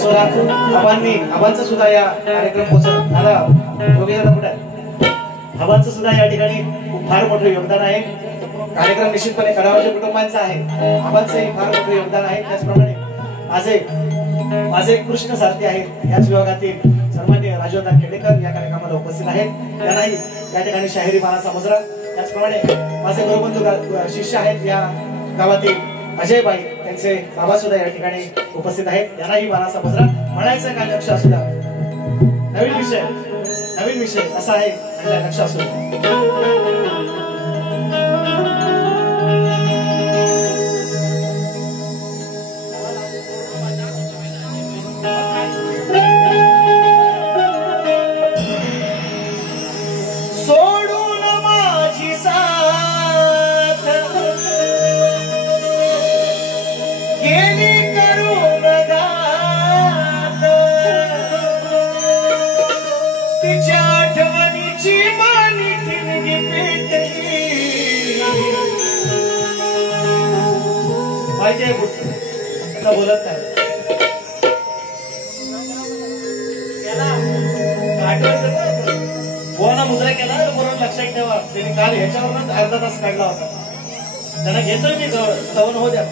आबांचं सुद्धा या कार्यक्रम पोहोचत दादा कुठे आबांचं सुद्धा या ठिकाणी फार मोठं योगदान आहे। कार्यक्रम निश्चितपणे कडावाच्या कुटुंबांचा आहे, आबांचंही फार मोठं योगदान आहे। त्याचप्रमाणे माझे कृष्ण सारथी आहेत याच विभागातील सन्माननीय राजवर्धन खेडेकर या कार्यक्रमाला उपस्थित आहेत, त्यांनाही या ठिकाणी शाहिरी मानाचा मुजरा। त्याचप्रमाणे माझे गुरुबंधू शिष्य आहेत या गावातील अजय बाई, त्यांचे बाबा सुद्धा या ठिकाणी उपस्थित आहेत, त्यांनाही मानाचा मुजरा। म्हणायचं काय लक्ष असू द्या, नवीन विषय असा आहे लक्ष असू द्या। बोलत नाही बोना मुद्रा केला बरोबर लक्षात ठेवा, त्यांनी काल ह्याच्यावरूनच अर्धा तास काढला होता, त्यांना घेतोय मी सवन हो द्या।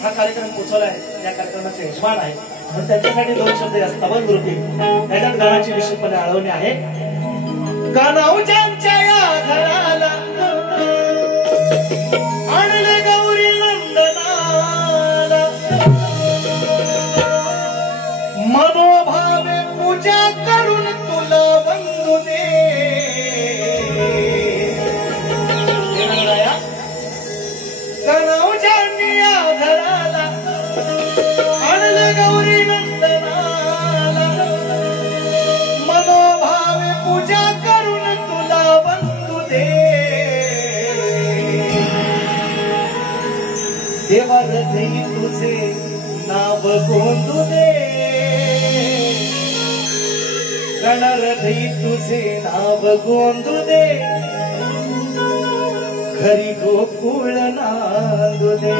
हा कार्यक्रम पोचवलाय या कार्यक्रमाचे यजमान आहे, पण त्यांच्यासाठी दोन शब्द या स्तवन ग्रुपी त्याच्यात गाण्याची निश्चितपणे आळवणी आहे। कान्हाच्या या घराला आणले गौरी नंदनाला, मनोभावे पूजा करून तुला वंदू दे। गौरी नंदनाला मनोभावे पूजा करून तुला वंदू दे। देवा हृदयी तुझे नाव गोंदू दे, गण हृदयी तुझे नाव गोंदू दे, घरी गोकुळ नांदू दे।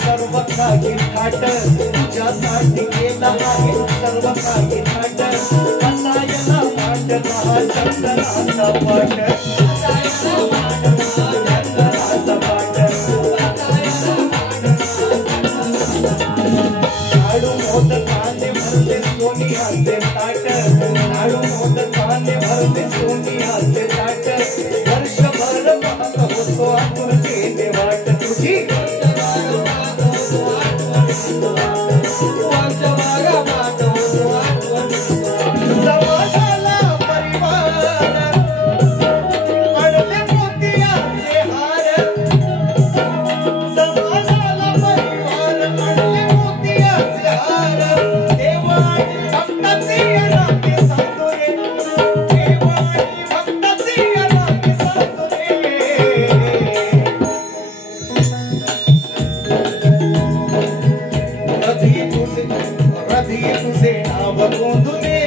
सर्व काही थाट तुझ्यासाठी केला आहे सर्व काही थाट असायला मांडला चंदनाचा पाट चंदनाचा पाट लाडू मोदकाने भरले सोनियाचे ताट लाडू मोदकाने भरले सोनियाचे ताट वर्षभर पाहत होतो आतुरतेने वाट तुझी समाजाला परिवार अडले मोतियाचे हार समाजाला परिवार अडले मोतियाचे हार देव आणि भक्ताचे नाते सांगतो रे देव आणि भक्ताचे नाते सांगतो रे रधी तुझे नाव गोंधुले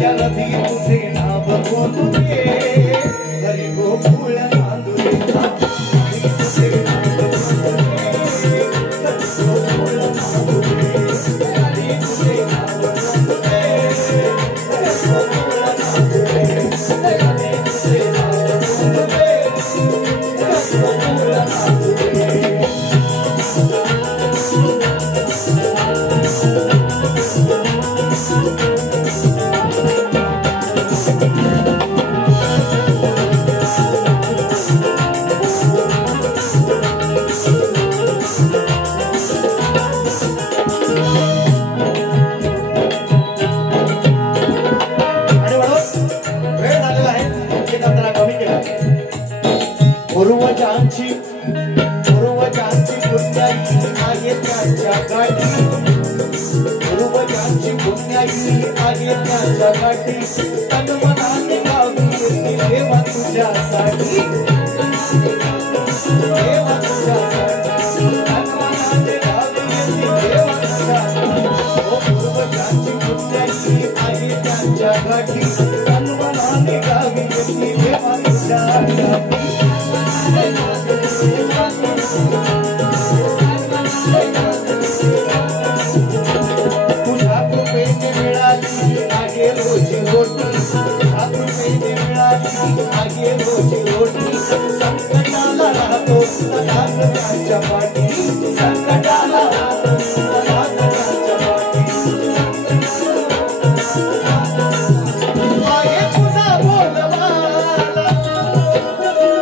या रधी तुझे नाव गोंधुले घरी गोकुळ नांदुले रधी तुझे नाव गोंधुले घरी गोकुळ नांदुले रधी तुझे नाव गोंधुले घरी गोकुळ नांदुले रधी तुझे नाव गोंधुले घरी गोकुळ नांदुले पूर्वजांची पुण्याई आहे त्याच्या गाठी पूर्वजांची पुण्याई आहे त्याच्या गाठी तन्मनाने गावी येते देवा तुझ्यासाठी देवा तुझ्यासाठी तन्मनाने गावी येते देवा तुझ्यासाठी पूर्वजांची पुण्याई आहे त्याच्या गाठी तन्मनाने गावी येते देवा तुझ्यासाठी तुझ्या कृपेने मिळाली आहे रोजी रोटी तुझ्या कृपेने मिळाली आहे रोजी रोटी संकटाला राहतो सदाच त्याच्या पाठी संकटाला राहतो सदाच त्याच्या पाठी आहे तुझा बोलवाला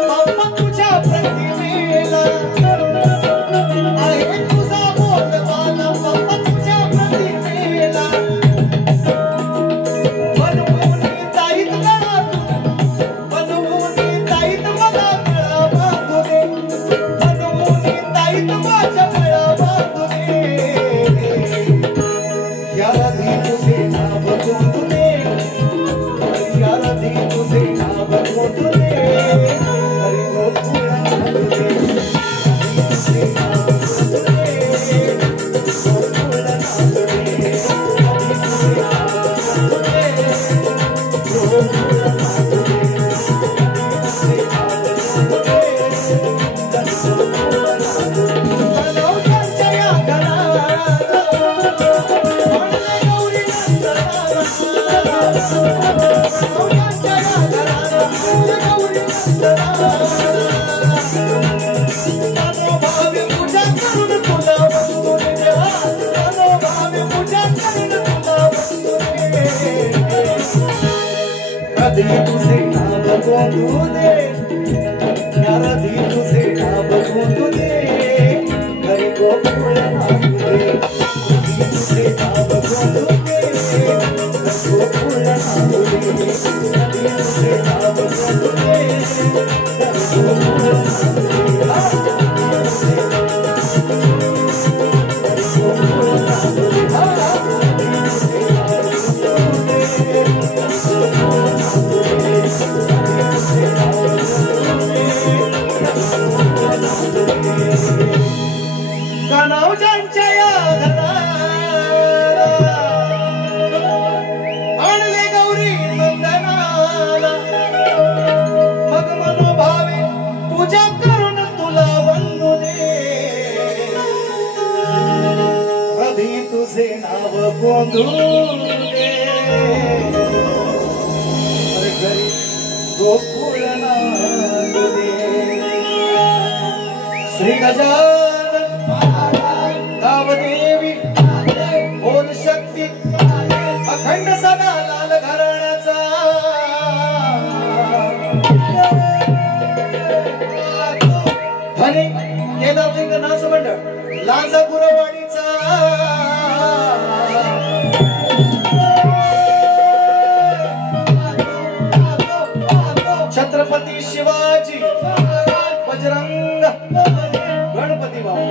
बाप्पा तुझ्या प्रतिमेला आहे तुझा बोलवाला बाप्पा तुझ्या प्रतिमेला बनवून जाईत मला बनवून जाईत मला गळा बांधू दे बनवून जाईत माझ्या गळा बांधू दे या रधी तुझे नाव गोंधू दे या रधी तुझे नाव गोंधू दे हरी गोकुळ नांदू दे तुझे नाव गोंधू दे गोकुळ नांदू दे हरी तुझे नाव गोंधू दे गोकुळ नांदू दे हरी तुझे नाव गोंधू दे हरी गोकुळ नांदू दे मनोजांच्या या घराला म्हणले गौरी नंदनाला मनोजांच्या या घराला म्हणले गौरी नंदनाला मनोभावे पूजा करून तुला वंदू रे देवा मनोभावे पूजा करून तुला वंदू रे रधी तुझे नाव गोंधू दे या रधी तुझे नाव गोंधू दे घरी गोकुळ नांदू दे रधी तुझे नाव गोंधू दे घरी गोकुळ नांदू दे रधी तुझे नाव गोंधू दे घरी गोकुळ नांदू दे कनौजांच्या या घराला आणले गौरी नंदनाला मग मनोभावे पूजा करून तुला वंदू दे गोंधळू दे घरी गोकुळ नांदू दे श्री गजानन गावदेवी बोल शक्ती अखंड सदा लाल घराण्याचा धनी केदारलिंग नाच मंडळ लांजा गुरवाडीचा छत्रपती शिवाजी बजरंग गणपती बाबा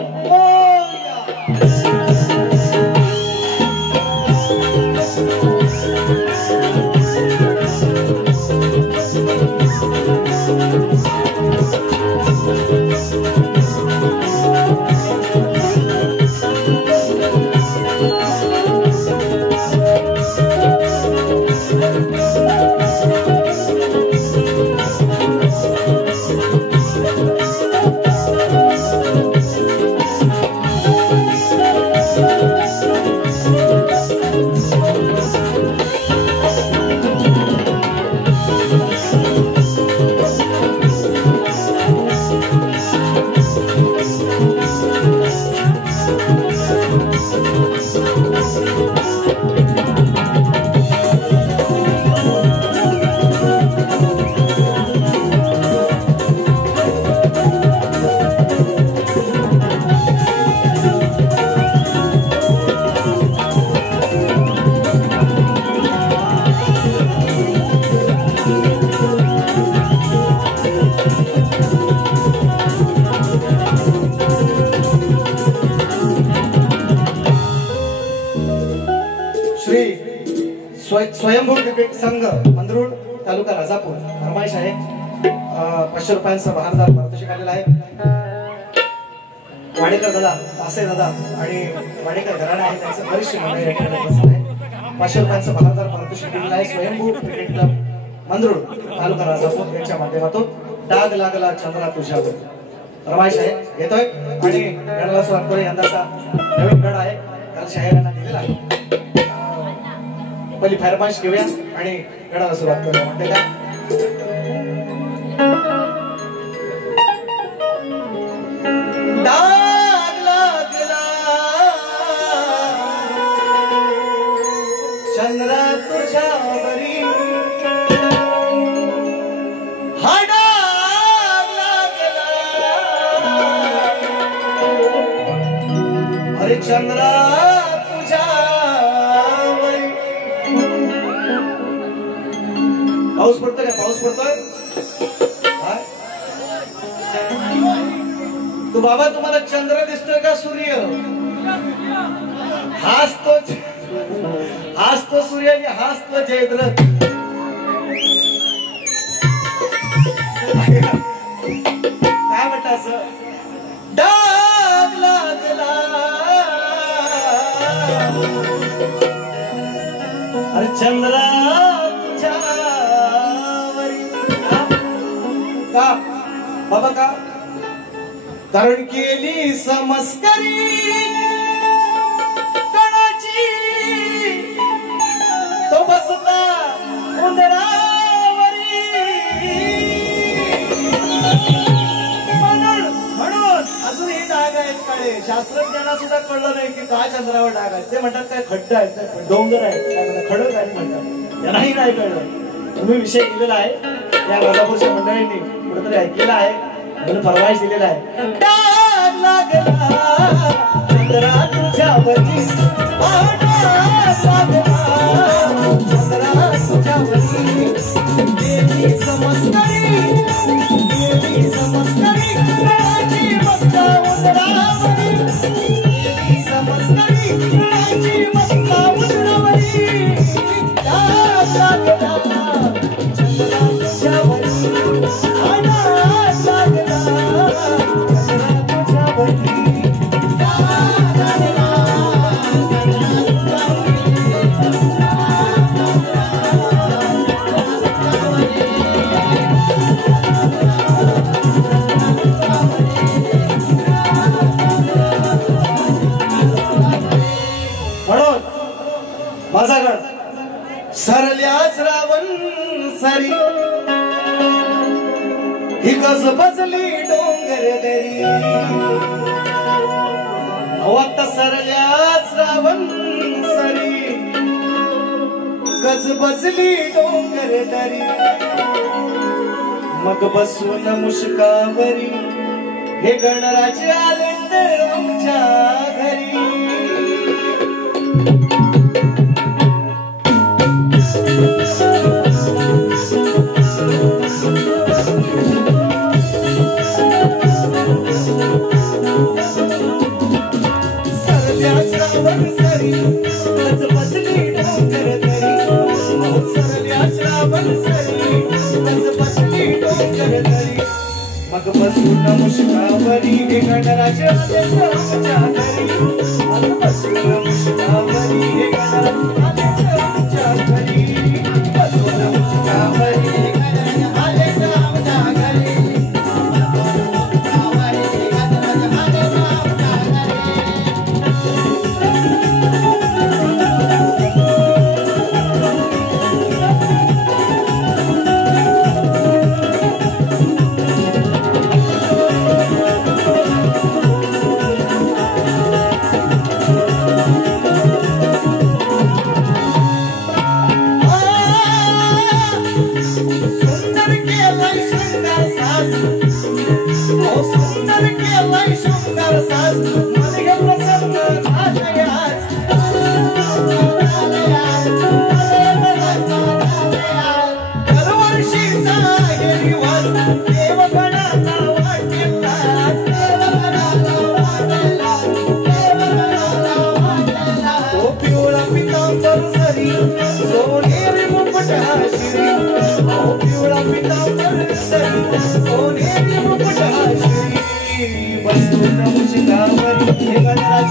स्वयंभू क्रिकेट संघ मंदरुळ तालुका राजापूर फरमाईश आहे 500 रुपयांचा बहारदार पारितोषिक आलेला आहे वाडेकर दादा तासे दादा आणि वाडेकर घराणे आहे त्यांचं वरिष्ठ मंडळी या ठिकाणी उपस्थित आहे 500 रुपयांचा बहारदार पारितोषिक दिलेला आहे स्वयंभू क्रिकेट क्लब मंदरुळ तालुका राजापूर यांच्या माध्यमातून डाग लागला चंद्रा तुझ्यावर फरमाईश आहे येतोय आणि गणाला सुरुवात करू यंदाचा नवीन गण आहे काल शाहिरांना दिलेला आहे पहिली फरमाईश घेऊया आणि गणाला सुरुवात करूया म्हणते का डाग लागला चंद्रा तुझ्यावरी हा डाग लागला अरे चंद्रा पाऊस पडतोय का पाऊस पडतोय तू बाबा तुम्हाला चंद्र दिसतोय का सूर्य हाच तो सूर्य आणि हाच तो जयद्रथ काय म्हणत असं डाग लागला अरे चंद्रा का बाबा का कारण केली समस्करी कणाची तो बसता उंदरावरी म्हणून अजूनही डाग आहेत काळे शास्त्रज्ञांना सुद्धा कळलं नाही की का चंद्रावर डाग आहेत ते म्हणतात काय खड्ड आहेत डोंगर आहेत खडक आहेत म्हणतात त्यांनाही नाही कळलं तुम्ही विषय दिलेला आहे या राजापूरच्या मंडळींनी कुठेतरी ऐकलेला आहे म्हणून फरमाईश दिलेला आहे डाग लागला चंद्रा तुझ्यावरी चंद्रा तुझ्यावरी देवी समस्करी राजी मस्ता उंदरावरी देवी समस्करी राजी मस्ता उंदरावरी डाग लागला चंद्रा तुझ्यावरी डाग लागला चंद्रा तुझ्यावरी असा गण सरल्याच रावण सारी ही कस बसली डोंगर दरी आता सरल्याच रावण सारी कस बसली डोंगर दरी मग बसून मुश्कावरी हे गणराजे आले तर आमच्या घरी सरल्याच रावण सारी कस बसली डोंगर दरी सरल्याच रावण सारी कस बसली डोंगर दरी मग बसून मुश्कावरी हे गणराजे आले तर आमच्या घरी मग बसून मुश्कावरी हे गणराजे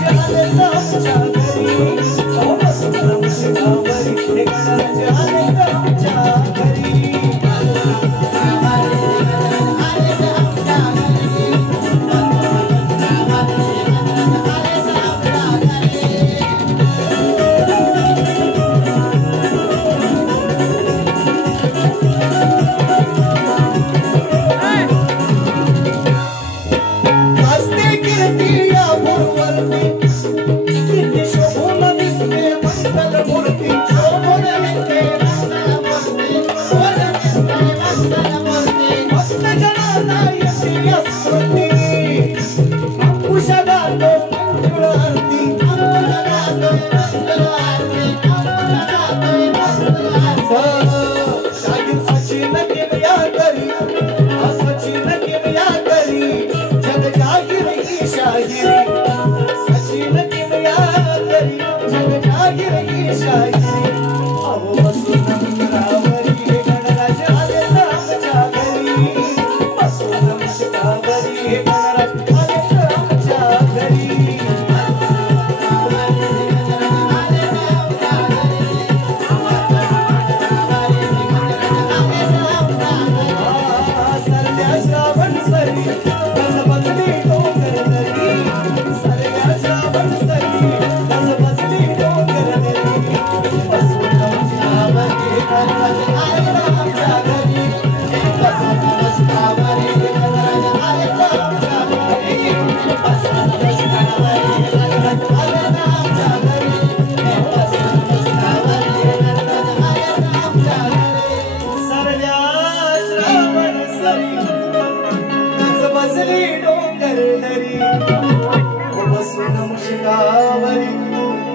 आले तर आमच्या घरी बसून मुश्कावरी हे गणराजे आले तर आमच्या घरी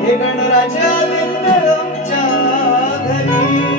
हे गणराजे आले तर आमच्या घरी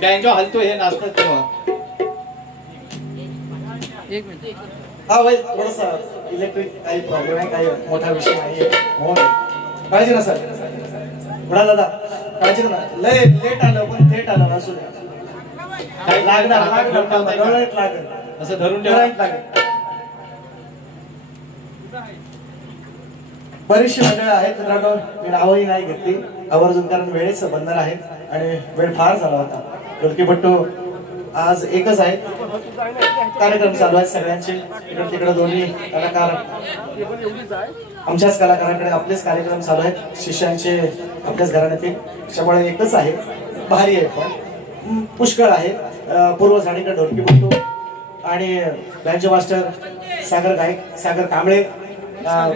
बँजो हलतो हे नाचतात तेव्हा एक मिनिट. हा भाई थोडासा इलेक्ट्रिक काही प्रॉब्लेम आहे, काही मोठा विषय नाही. काळजी ना सर. म्हणाल दादा काळजी ना, लय लेट आलं पण थेट आलं असू द्या. लागणार लागेल असं धरून ठेवा. लागेल. बरीचशी मंडळ आहेत मित्रांनो, मी नावही नाही घेतली आवर्जून, कारण वेळेचं बंधन आहे आणि वेळ फार झाला होता. ढोलकीपट्टू आज एकच आहे. कार्यक्रम चालू आहेत सगळ्यांचे, इकडे तिकडे दोन्ही कलाकार आमच्याच कलाकारांकडे आपलेच कार्यक्रम चालू आहेत, शिष्यांचे आपल्याच घराण्यातील. त्यामुळे एकच आहे, भारी आहे पण पुष्कळ आहे. पूर्व झाडीकडे ढोलकीपट्टू आणि बँजो मास्टर सागर गायक सागर कांबळे,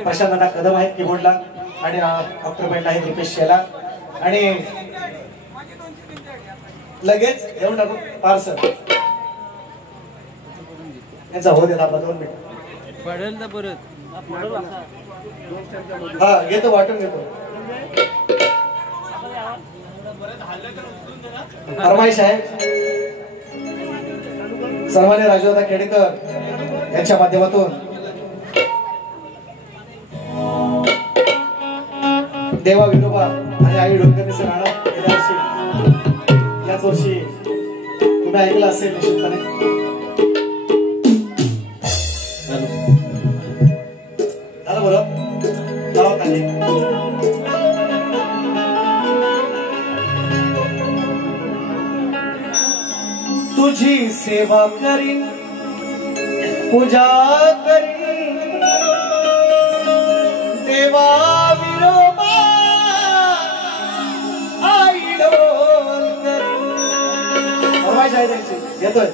प्रशांत दादा कदम आहेत कीबोर्डला आणि डॉक्टर बेंड आहे दीपेश शेला. आणि लगेच येऊन टाकू पार्सल यांचा हो देत आपला 2 मिनिट पडेल ना परत. हा घेतो, वाटून घेतो. फरमाईश आहे सन्मान्य राजूदादा खेडेकर यांच्या माध्यमातून देवा विनोबा आणि आई ढोलकरनीचं गाणं गेल्या वर्षी याच वर्षी तुम्ही ऐकलं असेल निश्चितपणे. झालं बरं लावा खाली. तुझी सेवा करीन पूजा करीन देवा विनोबा आई ढोलकर. फरमाईश आहे त्यांची, येतोय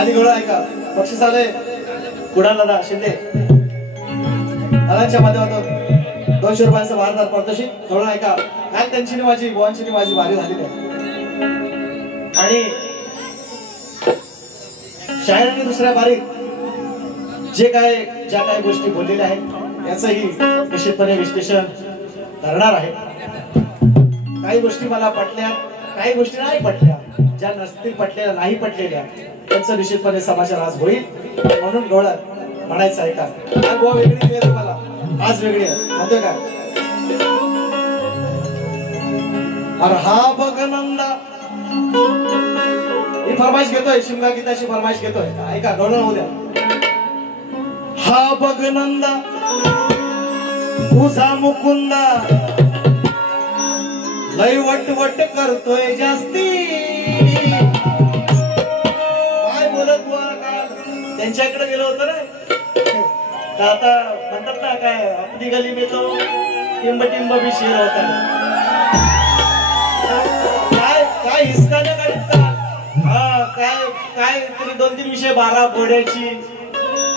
आधी गोळा ऐका. बक्षीस आले कुणाल दादा शिंदे दादांच्या माध्यमातून 200 रुपयांचं भारतात पारितोषिक. थोडं ऐका काय त्यांची माझी बुवांची माझी भारी झालेली आहे. आणि शायरांनी दुसऱ्या बारीत ज्या काही गोष्टी बोललेल्या आहेत याचंही निश्चितपणे विश्लेषण करणार आहे. काही गोष्टी मला पटल्या, काही गोष्टी नाही पटल्या, ज्या नसतील पटलेल्या नाही पटलेल्या त्यांचं निश्चितपणे समाचार आज होईल. म्हणून गवळण म्हणायचं आहे का आज गोवा वेगळी आहे तुम्हाला, आज वेगळी आहे म्हणतोय का. अरे हा बघ नंदा ही फरमाईश घेतोय, शिमगा गीताची फरमाईश घेतोय ऐका गवळण होऊ द्या. हा बघ नंदा तुझा मुकुंदा लय वट करतोय जास्ती. काय बोलत त्यांच्याकडे गेलो होतो ना, आता म्हणतात ना काय आपली गली में तो टिंब टिंब भी शेर होता. काय हिसकाने काढतात. काय तरी 2-3 विषय 12 घोड्याची,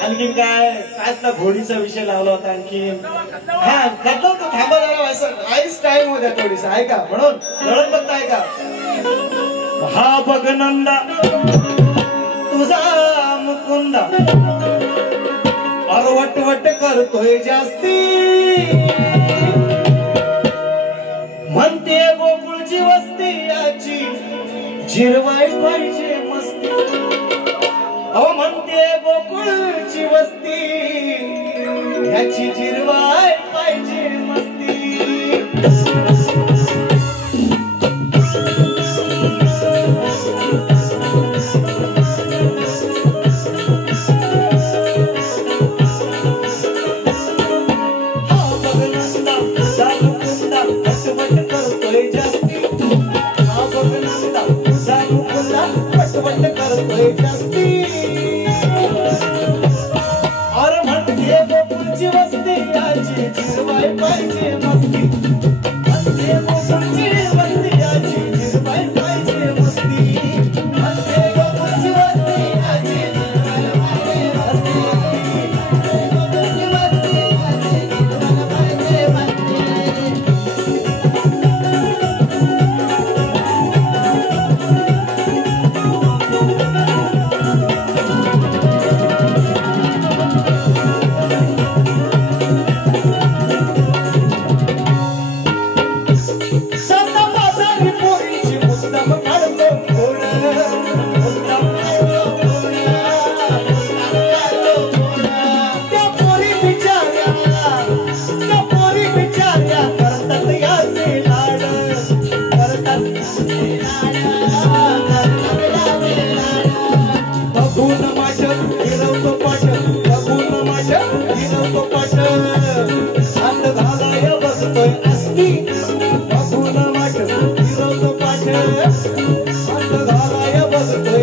आणखी काय घोडीचा विषय लावला होता आणखी. हा करतो तो थांबा जरा असं आईच टाइम होत्या थोडीसा ऐका. म्हणून लढत बघता ऐका. हा बघ नंदा तुझा मुकुंदा अरे वट करतोय जास्ती. म्हणते गोकुळची वस्ती याची जिरवाई पाहिजे मस्ती. अहो म्हणते गोकुळची वस्ती याची जिरवाई पाहिजे मस्ती.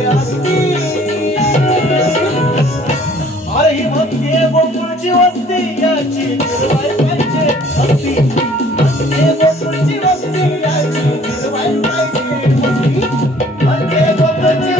असती अरे ही म्हणते गोकुळची वस्ती याची निर्वाय पाहिजे असती म्हणते गोकुळची वस्ती याची निर्वाय पाहिजे असती म्हणते गोकुळची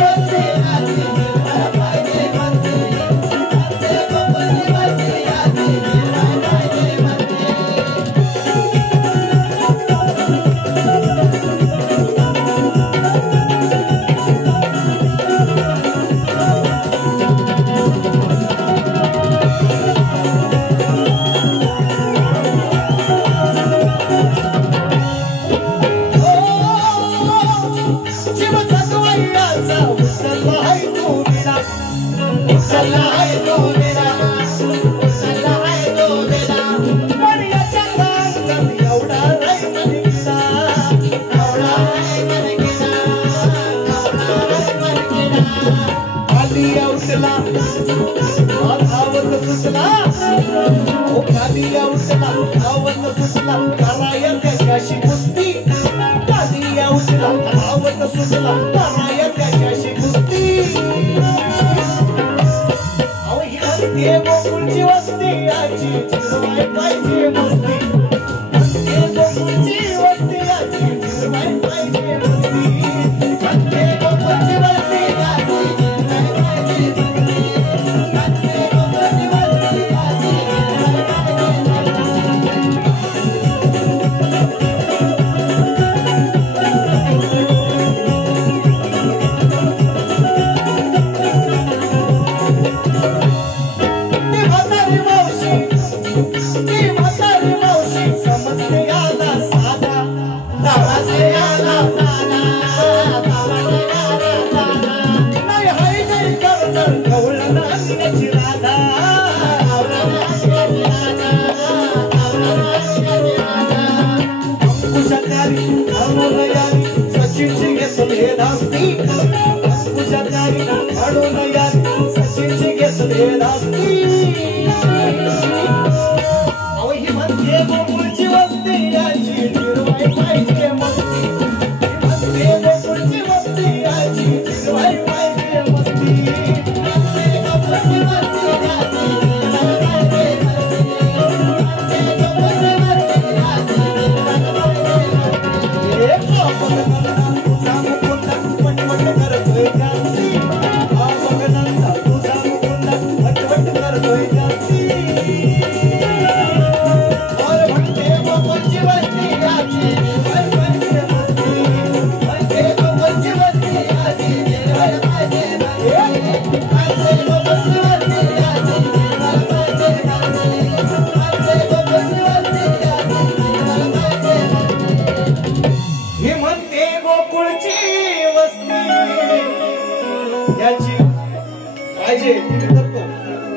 वस्ती याची निर्वाय पाहिजे म्हणते म्हणते गोकुळची वस्ती याची निर्वाय पाहिजे म्हणते गोकुळची वस्ती याची निर्वाय पाहिजे मस्ती गोकुळची वस्ती याची निर्वाय पाहिजे मस्ती गोकुळची वस्ती याची निर्वाय पाहिजे मस्ती गोकुळची वस्ती याची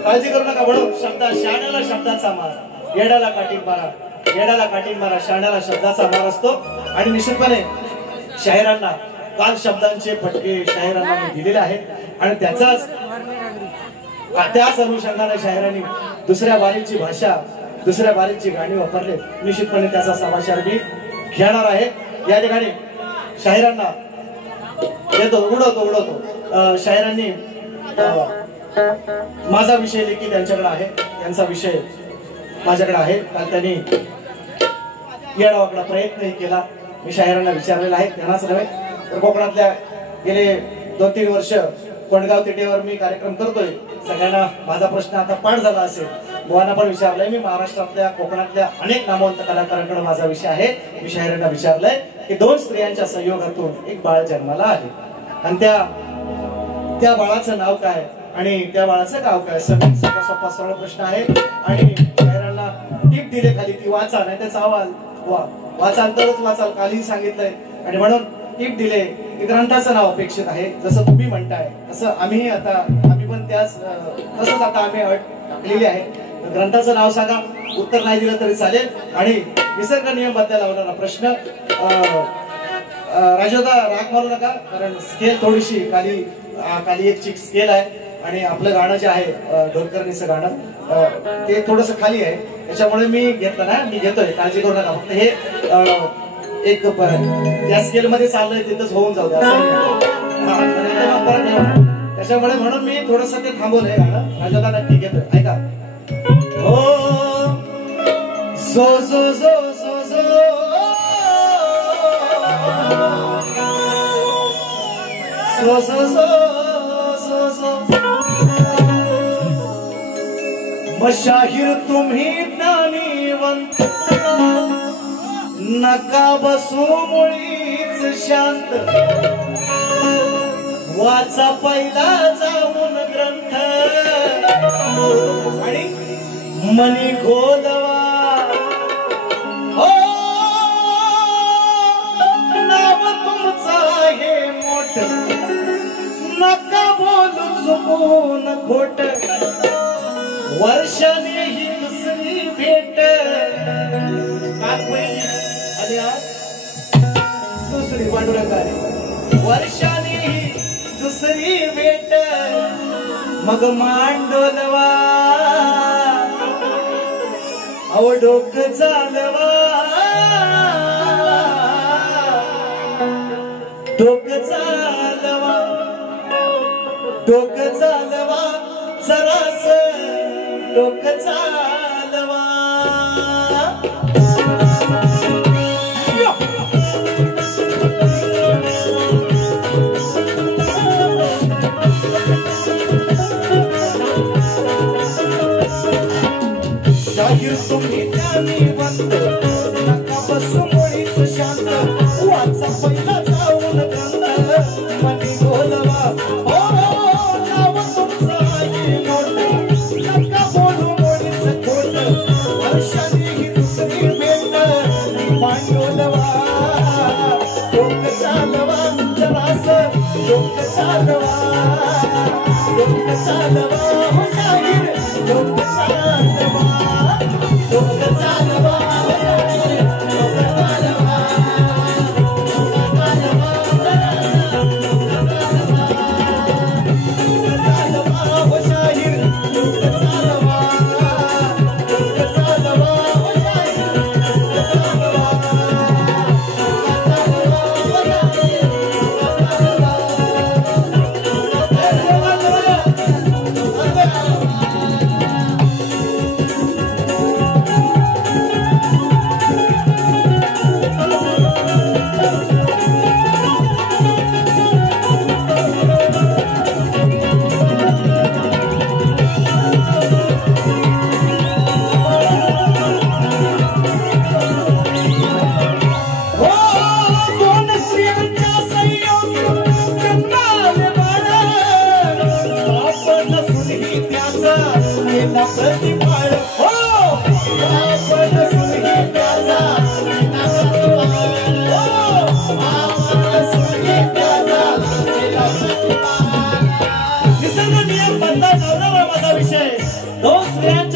काळजी करू नका म्हणून शहाण्याला शब्दाचा मार येड्याला काठीण मारा येड्याला काठीण मारा शहाण्याला शब्दाचा मार असतो आणि निश्चितपणे शाहिरांना काल शब्दांचे फटके शाहिरांना मी दिलेले आहेत आणि त्याच अनुषंगाने शाहिरांनी दुसऱ्या बारीची भाषा दुसऱ्या बारीची गाणी वापरले निश्चितपणे त्याचा समाचार मी घेणार आहे या ठिकाणी शाहिरांना येतो उडवतो शाहिरांनी माझा विषय लेखी त्यांच्याकडे आहे त्यांचा विषय माझ्याकडे आहे कारण त्यांनी येडावाकडा प्रयत्नही केला मी शाहिरांना विचारलेला आहे त्यांनाच नव्हे तर कोकणातल्या गेले 2-3 वर्ष कोंडगाव तिटेवर मी कार्यक्रम करतोय सगळ्यांना माझा प्रश्न आता पाठ झाला असेल मुलांना पण विचारलंय मी महाराष्ट्रातल्या कोकणातल्या अनेक नामवंत कलाकारांकडे माझा विषय आहे मी शाहिरांना विचारलंय की 2 स्त्रियांच्या संयोगातून एक बाळ जन्माला आले आणि त्या बाळाचं नाव काय आणि त्या बाळाचं गाव काय सोपा सरळ प्रश्न आहे आणि शाहिरांना टीप दिले खाली ती वाचा नाही त्याचा आवाज वाचाल तरच वाचाल कालही सांगितलंय आणि म्हणून टीप दिले की ग्रंथाचं नाव अपेक्षित आहे जसं तुम्ही म्हणताय तसं आम्ही पण त्याच तसंच आता आम्ही अट टाकलेली आहे ग्रंथाचं नाव सांगा उत्तर नाही दिलं तरी चालेल आणि निसर्ग नियम बद्दल लावणारा प्रश्न राजोदा राग मारू नका कारण स्केल थोडीशी खाली एक चिक स्केल आहे आणि आपलं गाणं जे आहे ढोलकरणीचं गाणं ते थोडस खाली आहे त्याच्यामुळे मी घेतलं ना मी घेतोय काळजी करू नका फक्त हे एक त्या स्केल मध्ये चाललंय तिथंच होऊन जाऊ द्या तेव्हा परत नाही होणार. त्याच्यामुळे म्हणून मी थोडस ते थांबवलंय गाणं. राजादा नक्की घेतोय ऐका. हो जो जो जो जो जो so so so so so मशाहीर तुम्ही ज्ञानीवंत नका बसू मुळीच शांत वाचा पहिला जाऊन ग्रंथ आणि मनी गोदवा हो नाव तुमचं आहे मोठं नका बोलू चुकून खोट वर्षाने ही दुसरी भेट आणि आज दुसरी पांडुरंगाने वर्षाने ही दुसरी भेट मग मांडोलवा अव डोकं चालवा डोकं चालवा डोकं चालवा जरास डोकं चालवा शाहीर तुम्ही ज्ञानीवंत नका बसू मुळीच शांत वाचा पहिला जाऊन ग्रंथ मनी बोलवा हो नाव तुमचं आहे मोठं नका बोलू मुळीच खोट वर्षाने ही दुसरी भेट मांडोलवा डोकं चालवा जरास डोकं चालवा डोकं चालवा हो शाहीर डोकं चालवा डोकं चालवा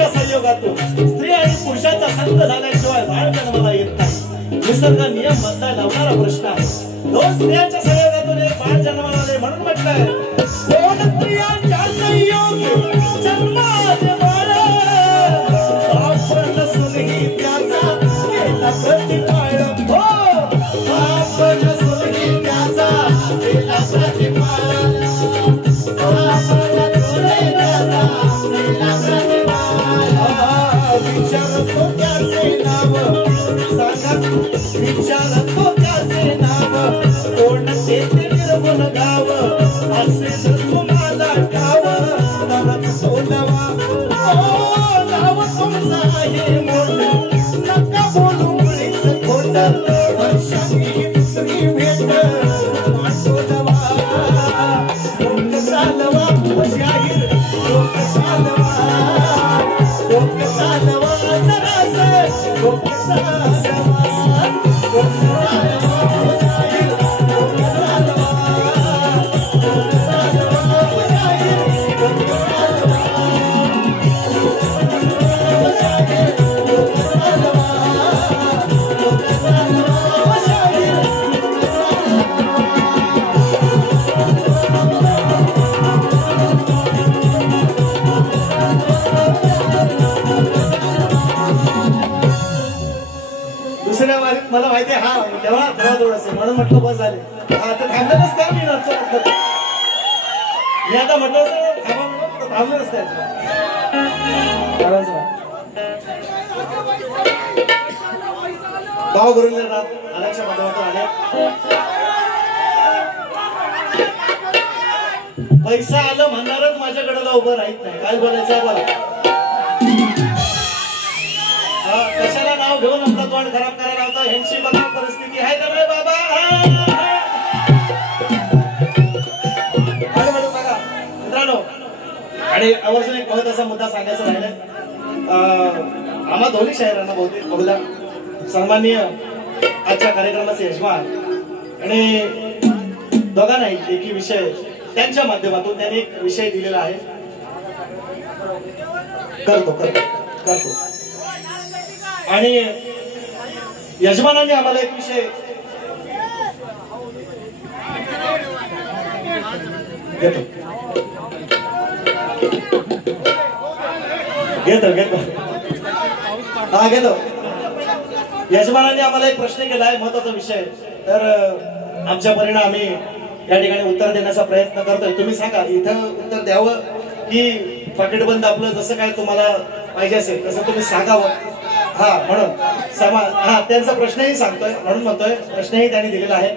स्त्री आणि पुरुषाचा संग झाल्याशिवाय बाळ जन्माला येत नाही. निसर्ग नियम बदलाय लावणारा प्रश्न आहे. दोन स्त्रियांच्या संयोगातून एक बाळ जन्माला आले म्हणून म्हटलंय दोन स्त्रियांच्या संयोग जन्माले बाळ आपण नसूनही त्याचा केला प्रतिपाळ हो आपण नसूनही त्याचा केला प्रतिपाळ विचारतो त्याचे नाव सांगा विचारतो त्याचे नाव कोणते ते निर्गुण गाव असेल तुम्हाला गाव नाव सोडवा ओ नाव तुमचं आहे मोठं नका बोलू मुळीच खोटं वर्षांनी दुसरी भेट मांडोलवा डोकं चालवा शाहीर डोकं चालवा डोकं चालवा जरास डोकं चालवा डोकं चालवा शाहीर डोकं चालवा डोकं चालवा शाहीर डोकं चालवा शाहीर डोकं चालवा डोकं चालवा शाहीर दुसऱ्या मला माहिती हा तेव्हा थोडस म्हणून म्हटलं बस झाले आता थांबलं नसतं मी नसतं मी आता म्हटलं थांबलं नसतं भाव करून आल्याच्या माध्यमातून आले. पैसा आलं म्हणणारच माझ्याकडे उभं राहत नाही. काय बोलायचं बोला. कशाला नाव घेऊन आपला तोंड खराब करायला होता. ह्यांची बघा परिस्थिती आहे का नाही बाबा. बघा मित्रांनो, आणि आवर्जून एक महत्वाचा मुद्दा सांगायचा राहिलाय. आम्हा दोन्ही शहरांना बहुधा सन्माननीय आजच्या कार्यक्रमाचे यजमान आणि दोघांनाही एकही विषय त्यांच्या माध्यमातून त्यांनी एक विषय दिलेला आहे. करतो आणि यजमानांनी आम्हाला एक विषय घेतो यजमानांनी आम्हाला एक प्रश्न केला आहे, महत्वाचा विषय. तर आमच्या परिणाम आम्ही या ठिकाणी उत्तर देण्याचा प्रयत्न करतोय. तुम्ही सांगा इथं उत्तर द्यावं की पाकिटबंद आपलं जसं काय तुम्हाला पाहिजे असेल तसं तुम्ही सांगावं. म्हणून त्यांचा प्रश्नही सांगतोय, म्हणून म्हणतोय प्रश्नही त्यांनी दिलेला आहे.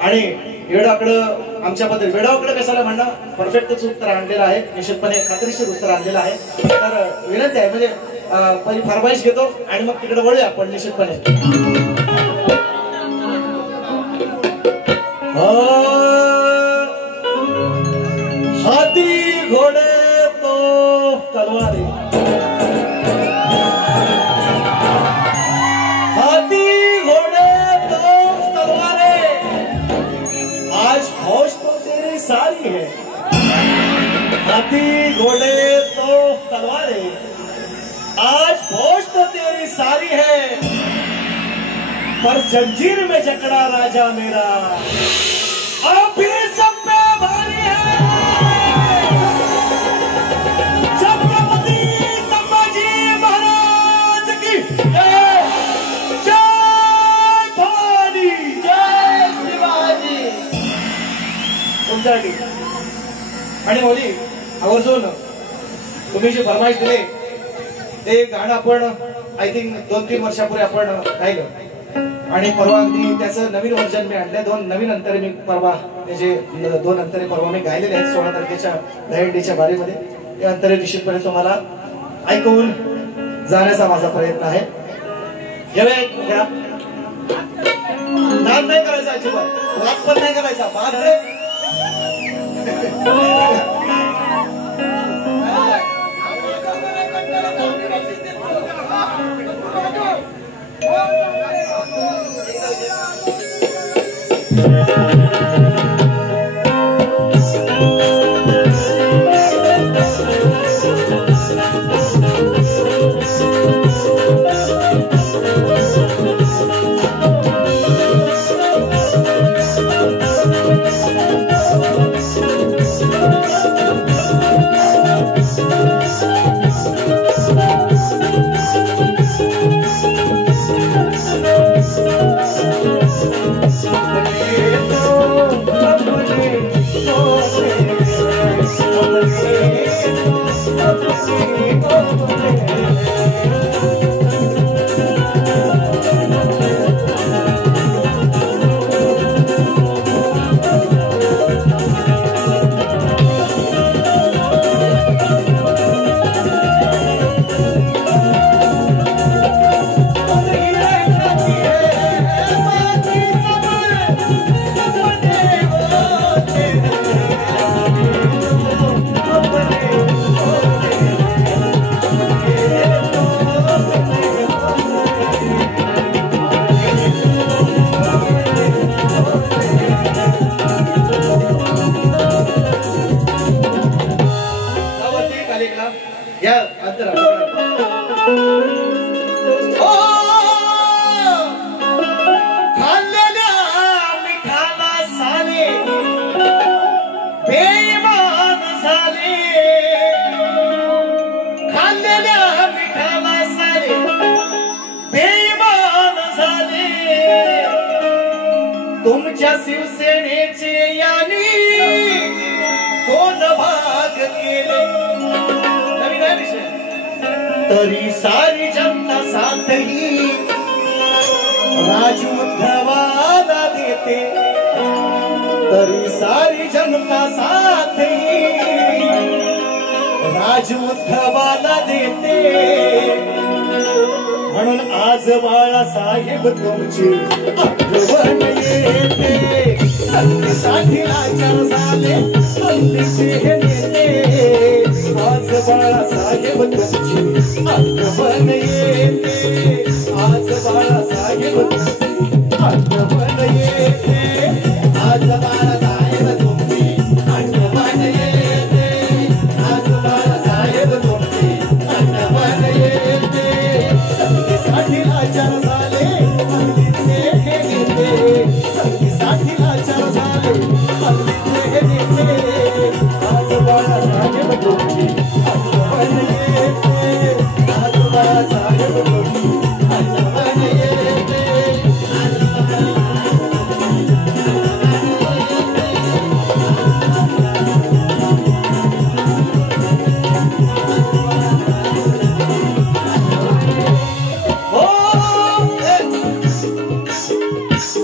आणि वेळाकडं आमच्या पद्धती वेळाकडे कशाला म्हणणं, परफेक्टच उत्तर आणलेलं आहे, निश्चितपणे खात्रीशीर उत्तर आणलेलं आहे. तर विनंती आहे, म्हणजे पहिली फरमाईश घेतो आणि मग तिकडे वळूया आपण निश्चितपणे. हाथी घोडे तो तलवारी, हाथी घोड़े तो तलवारें, आज फौज तो तेरी सारी है. हाथी घोड़े तो तलवारें, आज फौज तो तेरी सारी है, पर जंजीर में जकड़ा राजा मेरा अब भी सब पे भारी है. आणि मोदी आवर्जून तुम्ही जे फरमाईश दिले ते गाणं आपण आय थिंक 2-3 वर्षापूर्वी आपण गायलं आणि परवा अगदी त्याचं नवीन व्हर्जन मी आणलंय. 2 नवीन अंतरे मी परवा त्याचे 2 अंतरे परवा मी गायलेले आहेत 16 तारखेच्या दहीहंडीच्या बारीमध्ये. ते अंतरे निश्चितपणे तुम्हाला ऐकवून जाण्याचा माझा प्रयत्न आहे. नाद नाही करायचा, अजिबात वाद पण नाही करायचा. बाद तुमच्या शिवसेनेचे यानी 2 केले नवीन आहे विषय तरी सारी जनता साथही राजउद्धवाला देते तरी सारी जनता साथही राजउद्धवाला देते म्हणून आज बाळासाहेब तुमची आठवण येते संधीसाठी लाचार झाले हल्लीचे हे नेते आज बाळासाहेब तुमची आठवण येते आज बाळासाहेब तुमची आठवण येते आज बाळासाहेब तुमची आठवण येते आज बाळासाहेब तुमची आठवण येते संधीसाठी लाचार झाले हल्लीचे हे नेते संधीसाठी लाचार झाले हल्लीचे हे नेते आज बाळासाहेब तुमची आठवण येते आज बाळासाहेब तुमची आठवण येते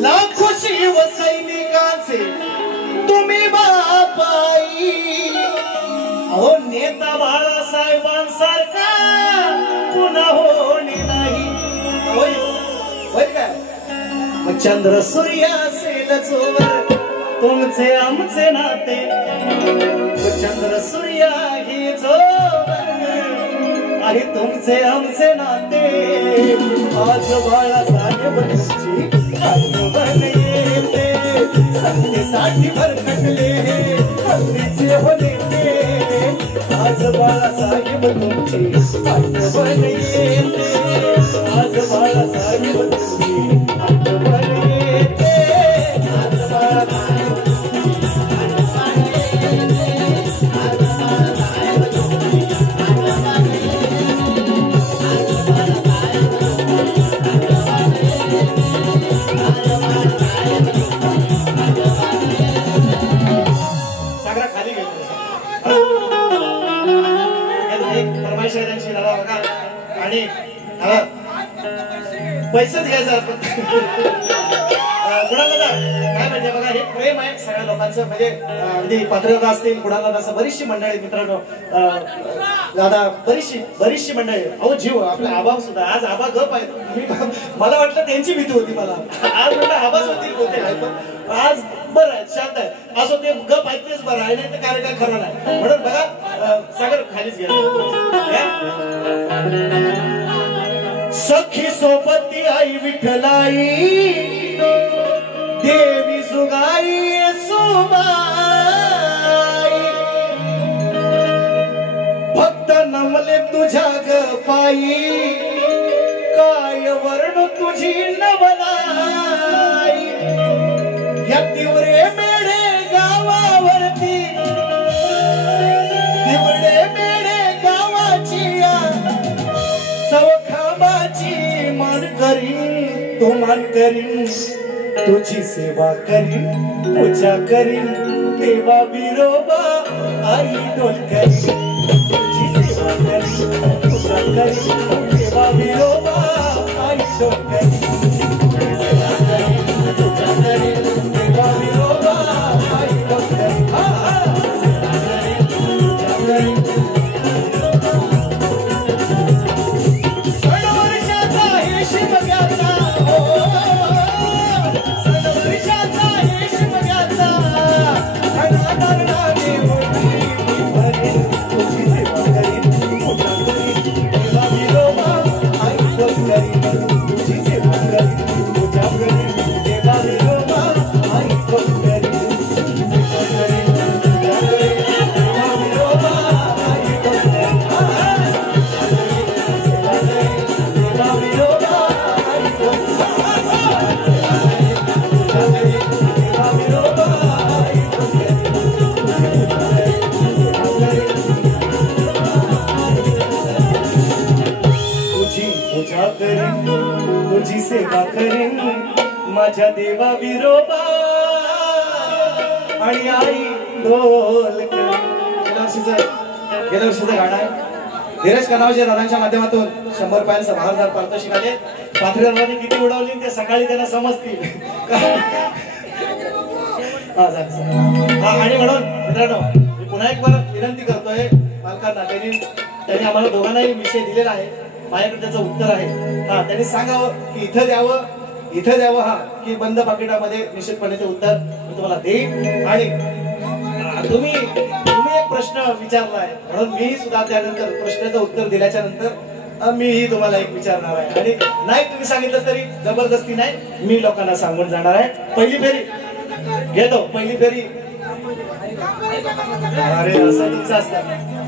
लाखो शिवसैनिकांचे तुम्ही बापाई अहो नेता बाळासाहेबांसारखा पुन्हा होणे नाही होय होय काय मग चंद्र सूर्य असेल जोवर तुमचे आमचे नाते चंद्र सूर्य आहे जोवर आहे तुमचे आमचे नाते आज बाळासाहेब तुमची आठवण येते संधीसाठी भरकटले हल्लीचे हो नेते आज बाळासाहेब तुमची आठवण येते आज बाळासाहेब तुमची आठवण येते आज बाळासाहेब आणि पैसेच घ्यायचा कुणाला काय म्हणजे बघा हे प्रेम आहे सगळ्या लोकांचं म्हणजे अगदी पात्रता असतील कुणाला असं बरीचशी मंडळी मित्रांनो दादा बरीचशी मंडळी अहो जीव आपला आबा सुद्धा आज आबा गप आहे मला वाटलं त्यांची भीती होती मला आज म्हटलं आबाच होती होते आज बरं आहे शांत आहे असं ते गप आहे तेच बरं आहे नाही तर काय खरं नाही म्हणून बघा सागर खालीच घ्या सखी सोबती आई विठ्ठलाई देवी सुगाई सुबाई फक्त नमले तुझ्या ग पायी काय वर्ण तुझी नवलाई या तिवरे मेढे गावावरती तिवरे मेढे गावाची सवखाबाची मान करीन तो मान करीन तुझी सेवा करीन पूजा करीन देवा विरोबा आई डोल करीन तुझी सेवा करीन पूजा करीन देवा विरोबा आई डोल करीन तुझी सेवा करीन पूजा करीन देवा विरोबा आई डोल करीन सेवा करीन पूजा करीन तुझी सेवा करीन माझ्या देवा विरोबा आणि आई ढोल करीन गेल्या वर्षीचं गाणं आहे. धीरज कनावजे राणांच्या माध्यमातून 100 रुपयांचा भारदार पारितोषिक आले. पाथरीरावांनी किती उडवली ते सकाळी त्यांना समजतील. आणि म्हणून मित्रांनो मी पुन्हा एक बार विनंती करतोय मालकांना, त्यांनी आम्हाला दोघांनाही विषय दिलेला आहे. माझ्याकडे त्याचं उत्तर आहे. त्यांनी सांगावं की इथं द्यावं हा की बंद पाकिटामध्ये. निश्चितपणे ते उत्तर मी तुम्हाला देईन. आणि तुम्ही एक प्रश्न विचारला आहे म्हणून मी सुद्धा त्यानंतर प्रश्नाचं उत्तर दिल्याच्या नंतर मीही तुम्हाला एक विचारणार आहे. आणि नाही तुम्ही सांगितलं तरी जबरदस्ती नाही, मी लोकांना सांगून जाणार आहे. पहिली फेरी घेतो. पहिली फेरी. अरे असं तुमचं असतं,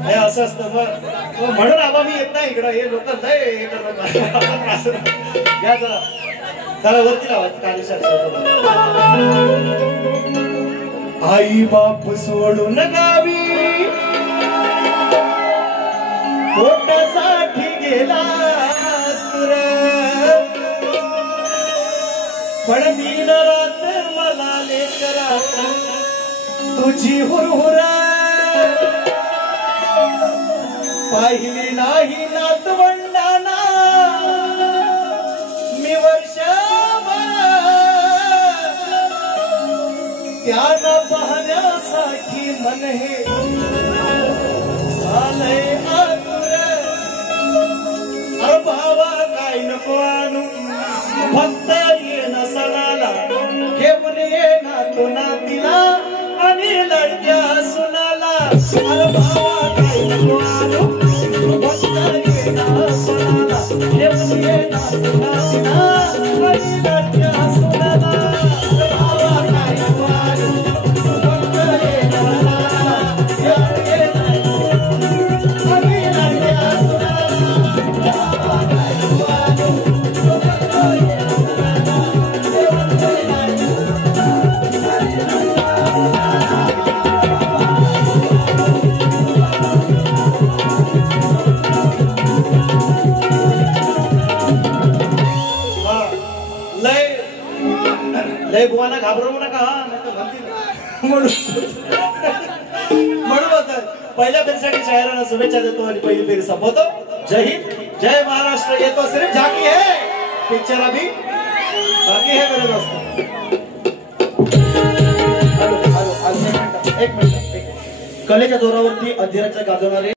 हे असं असतं. मग म्हणून आबा मी येत नाही इकडं. हे लोक लय हे करतात. घ्या जरा त्याला वरती लावा आई बाप सोडून गावी पोटासाठी गेला पण दिन रात मला लेकरा तुझी हुरहुरा पाहिली नाही नातवंडाना मी वर्षभर त्याला पाहण्यासाठी मन हे झालंय आतुर. भावा काय नको आणू फक्त येण सणाला घेऊन येणार तो नातीला आणि लडक्या सुनाला. भावा काय नको आणू फक्त येणार सणाला घेऊन येणार तो नातीला आणि लडक्या सुनाला. भावा काय नको आणू फक्त येणार आणि लडक्या सुनाला. भावा काय नको आणू फक्त लय बुवाना घाबरवू नका. म्हणून पहिल्या फेरीसाठी शायरांना शुभेच्छा देतो आणि पहिली फेरी संपवतो. जय हिंद, जय महाराष्ट्र. येतो सिर्फ झाकी है पिक्चर अभी बाकी है मेरे दोस्तों. एक मिनिट. कलेच्या जोरावरती अधिराज्य गाजवणारे